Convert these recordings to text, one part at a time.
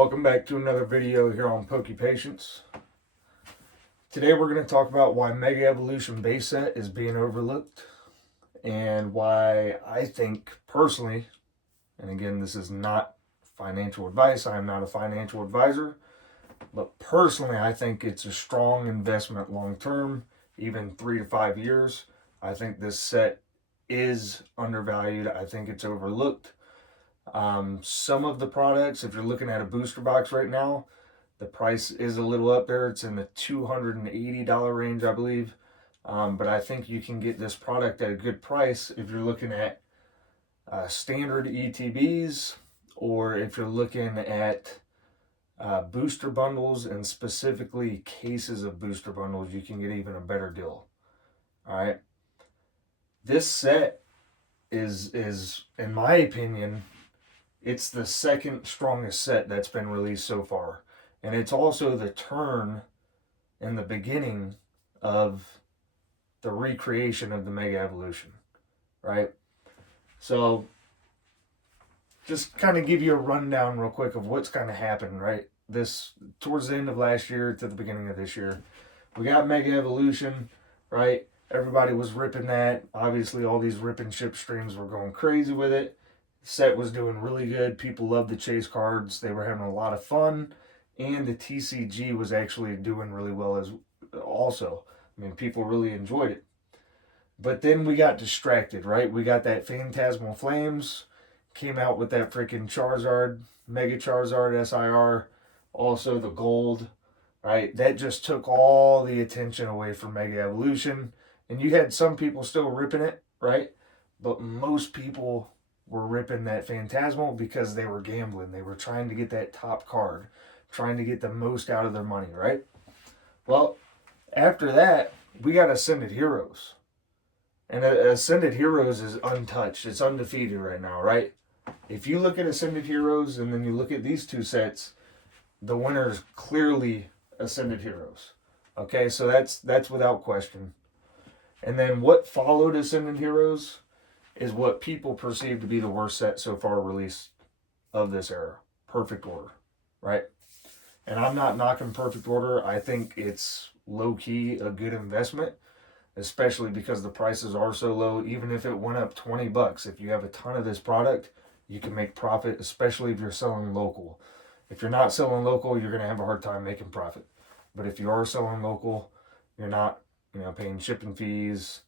Welcome back to another video here on Poke Patience. Today we're going to talk about why Mega Evolution base set is being overlooked and why I think personally, and again this is not financial advice, I am not a financial advisor, but personally I think it's a strong investment long term, even 3 to 5 years. I think this set is undervalued. I think it's overlooked. Some of the products, if you're looking at a booster box right now, the price is a little up there. It's in the $280 range, I believe. But I think you can get this product at a good price if you're looking at standard ETBs, or if you're looking at booster bundles, and specifically cases of booster bundles, you can get even a better deal. All right. This set is in my opinion, it's the second strongest set that's been released so far. And it's also the turn and the beginning of the recreation of the Mega Evolution, right? So, just kind of give you a rundown real quick of what's kind of happened, right? This, towards the end of last year to the beginning of this year, we got Mega Evolution, right? Everybody was ripping that. Obviously, all these rip and ship streams were going crazy with it. Set was doing really good. People loved the chase cards. They were having a lot of fun, and the TCG was actually doing really well as also. I mean, people really enjoyed it. But then we got distracted, right? We got that Phantasmal Flames, came out with that freaking Charizard, Mega Charizard SIR, also the gold, right? That just took all the attention away from Mega Evolution. And you had some people still ripping it, right? But most people were ripping that Phantasmal because they were gambling. They were trying to get that top card, trying to get the most out of their money, right? Well, after that, we got Ascended Heroes. And Ascended Heroes is untouched. It's undefeated right now, right? If you look at Ascended Heroes and then you look at these two sets, the winner is clearly Ascended Heroes. Okay, so that's without question. And then what followed Ascended Heroes is what people perceive to be the worst set so far released of this era. Perfect Order, right? And I'm not knocking Perfect Order. I think it's low-key a good investment, especially because the prices are so low. Even if it went up $20, if you have a ton of this product, you can make profit, especially if you're selling local. If you're not selling local, you're going to have a hard time making profit. But if you are selling local, you're not, paying shipping fees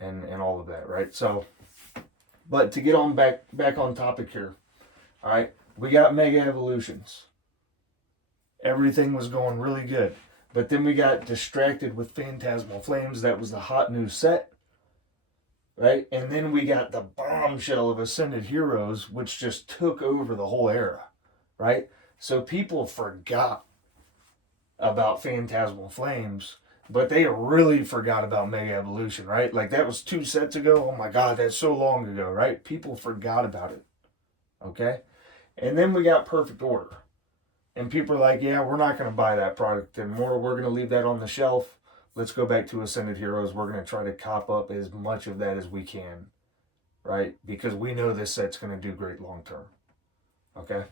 and all of that, right? So, but to get on back on topic here, all right, we got Mega Evolutions. Everything was going really good. But then we got distracted with Phantasmal Flames. That was the hot new set, right? And then we got the bombshell of Ascended Heroes, which just took over the whole era, right? So people forgot about Phantasmal Flames, but they really forgot about Mega Evolution, right? Like that was 2 sets ago. Oh my God, that's so long ago, right? People forgot about it, okay? And then we got Perfect Order. And people are like, yeah, we're not going to buy that product anymore. We're going to leave that on the shelf. Let's go back to Ascended Heroes. We're going to try to cop up as much of that as we can, right? Because we know this set's going to do great long term, okay?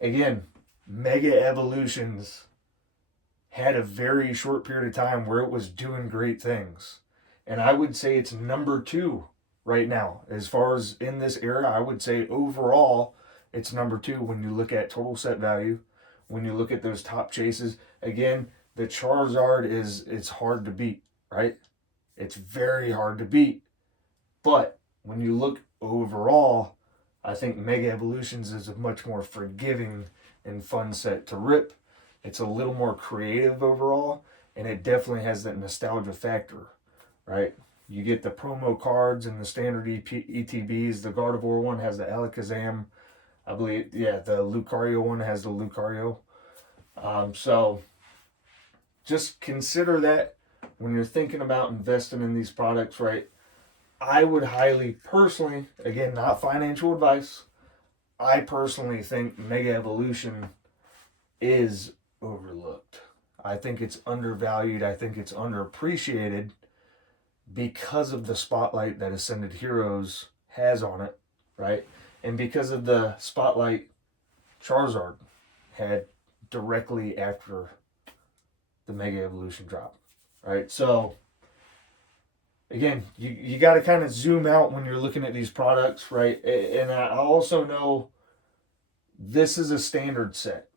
Again, Mega Evolutions had a very short period of time where it was doing great things. And I would say it's number 2 right now. As far as in this era, I would say overall, it's number 2 when you look at total set value, when you look at those top chases. Again, the Charizard it's hard to beat, right? It's very hard to beat. But when you look overall, I think Mega Evolutions is a much more forgiving and fun set to rip. It's a little more creative overall, and it definitely has that nostalgia factor, right? You get the promo cards and the standard ETBs. The Gardevoir one has the Alakazam. I believe, yeah, the Lucario one has the Lucario. So just consider that when you're thinking about investing in these products, right? I would highly, personally, again, not financial advice, I personally think Mega Evolution is overlooked. I think it's undervalued. I think it's underappreciated because of the spotlight that Ascended Heroes has on it, right? And because of the spotlight Charizard had directly after the Mega Evolution drop, right? So again, you got to kind of zoom out when you're looking at these products, right? And I also know this is a standard set,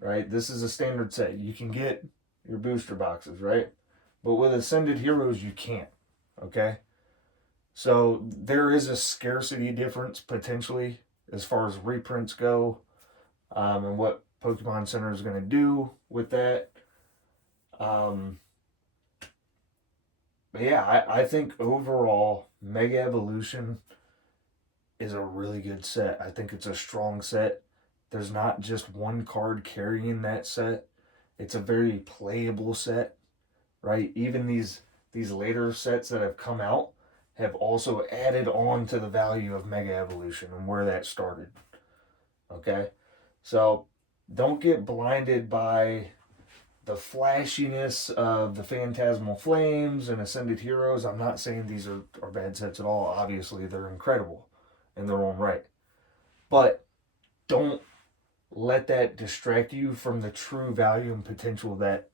right? This is a standard set. You can get your booster boxes, right? But with Ascended Heroes, you can't, okay? So there is a scarcity difference potentially as far as reprints go, and what Pokemon Center is going to do with that. But yeah, I think overall Mega Evolution is a really good set. I think it's a strong set. There's not just one card carrying that set. It's a very playable set, right? Even these later sets that have come out have also added on to the value of Mega Evolution and where that started. Okay? So don't get blinded by the flashiness of the Phantasmal Flames and Ascended Heroes. I'm not saying these are bad sets at all. Obviously, they're incredible in their own right. But don't let that distract you from the true value and potential that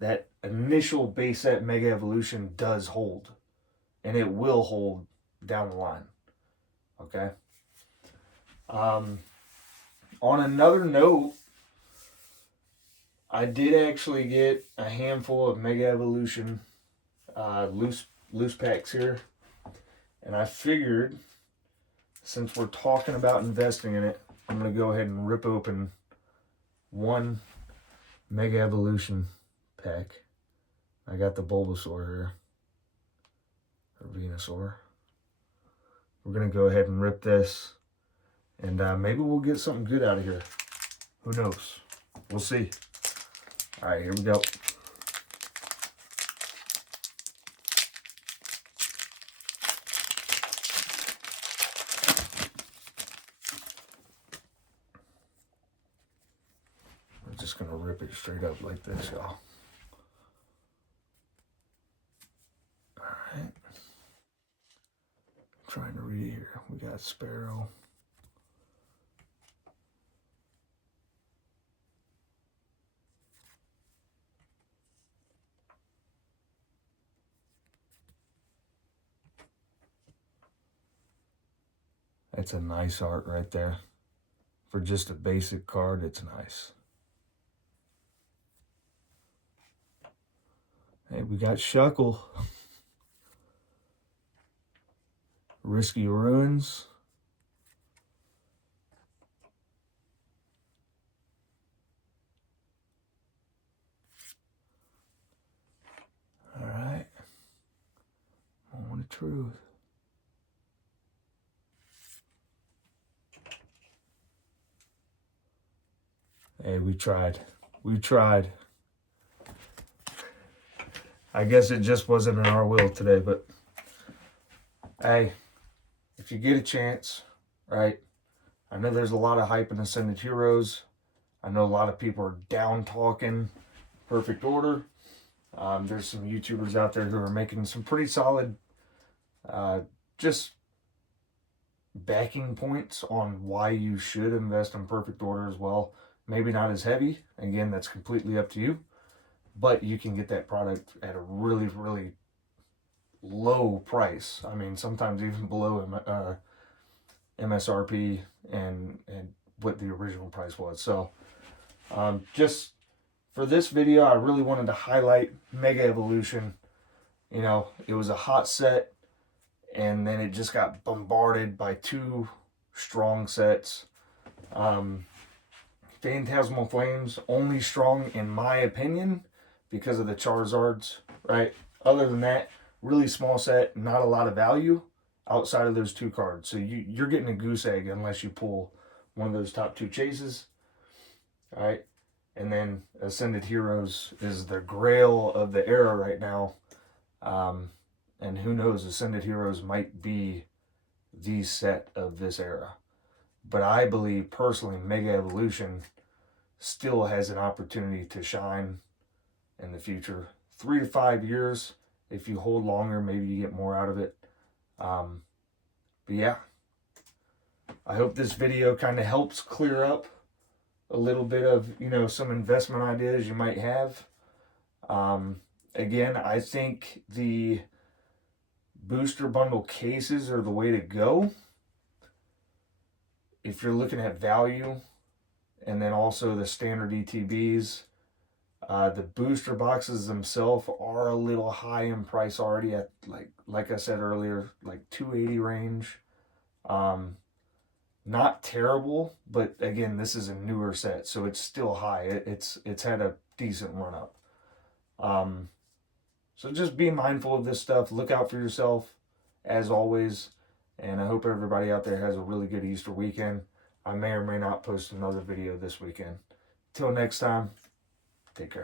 that initial base set Mega Evolution does hold. And it will hold down the line. Okay? On another note, I did actually get a handful of Mega Evolution loose packs here. And I figured, since we're talking about investing in it, I'm going to go ahead and rip open one Mega Evolution pack. I got the Bulbasaur here. Or Venusaur. We're going to go ahead and rip this. And maybe we'll get something good out of here. Who knows? We'll see. All right, here we go. We're just going to rip it straight up like this, y'all. All right. I'm trying to read here. We got Sparrow. That's a nice art right there. For just a basic card, it's nice. Hey, we got Shuckle. Risky Ruins. All right. Moment of Truth. Hey, we tried. We tried. I guess it just wasn't in our will today, but hey, if you get a chance, right? I know there's a lot of hype in Ascended Heroes. I know a lot of people are down talking Perfect Order. There's some YouTubers out there who are making some pretty solid just backing points on why you should invest in Perfect Order as well. Maybe not as heavy. Again, that's completely up to you. But you can get that product at a really, really low price. I mean, sometimes even below MSRP and what the original price was. So just for this video, I really wanted to highlight Mega Evolution. You know, it was a hot set, and then it just got bombarded by two strong sets. Phantasmal Flames, only strong in my opinion because of the Charizards, right? Other than that, really small set, not a lot of value outside of those two cards. So you're getting a goose egg unless you pull one of those top two chases, all right? And then Ascended Heroes is the grail of the era right now. And who knows, Ascended Heroes might be the set of this era. But I believe personally Mega Evolution still has an opportunity to shine in the future. 3 to 5 years. If you hold longer, maybe you get more out of it. But yeah, I hope this video kind of helps clear up a little bit of, some investment ideas you might have. Again, I think the booster bundle cases are the way to go if you're looking at value, and then also the standard ETBs. The booster boxes themselves are a little high in price already at like I said earlier, like 280 range. Not terrible, but again, this is a newer set, so it's still high. It's had a decent run up. So just be mindful of this stuff. Look out for yourself, as always. And I hope everybody out there has a really good Easter weekend. I may or may not post another video this weekend. Till next time, take care.